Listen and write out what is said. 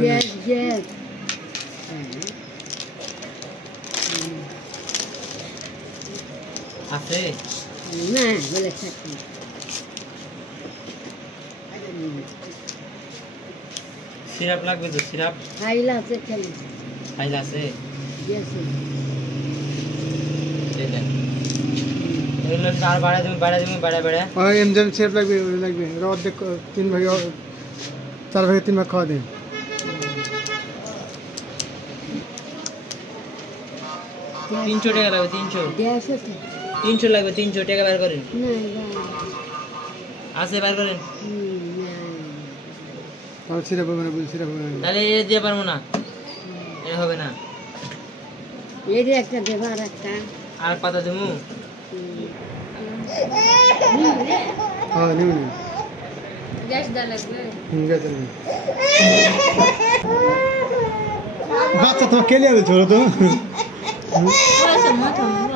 gas gas আছে না বলে থাকি সিরাপ লাগবে তো সিরাপ খাইলা আছে খালি ফাইল আছে গ্যাস এই দেন এগুলো আর বাড়া বাড়া और एमजेम सिरप লাগবে অর্ধেক 3 ভাগে 4 ভাগে 3 ভাগ খাওয়া দেন 300 টাকা লাগবে 300 গ্যাস আছে 300 লাগবে 300 টাকা বের করেন না আছে বের করেন আর সিরাপ মানে বল সিরাপ তাহলে এ দিয়ে পারবো না এ হবে না এই যে একটা দেবার একটা আর পাতা দেবো হ্যাঁ নিউ গ্যাস দা লাগবে গ্যাস লাগবে বাচ্চা তো কে লিয়ে ছোড়ো তো थोड़ा सा मत हम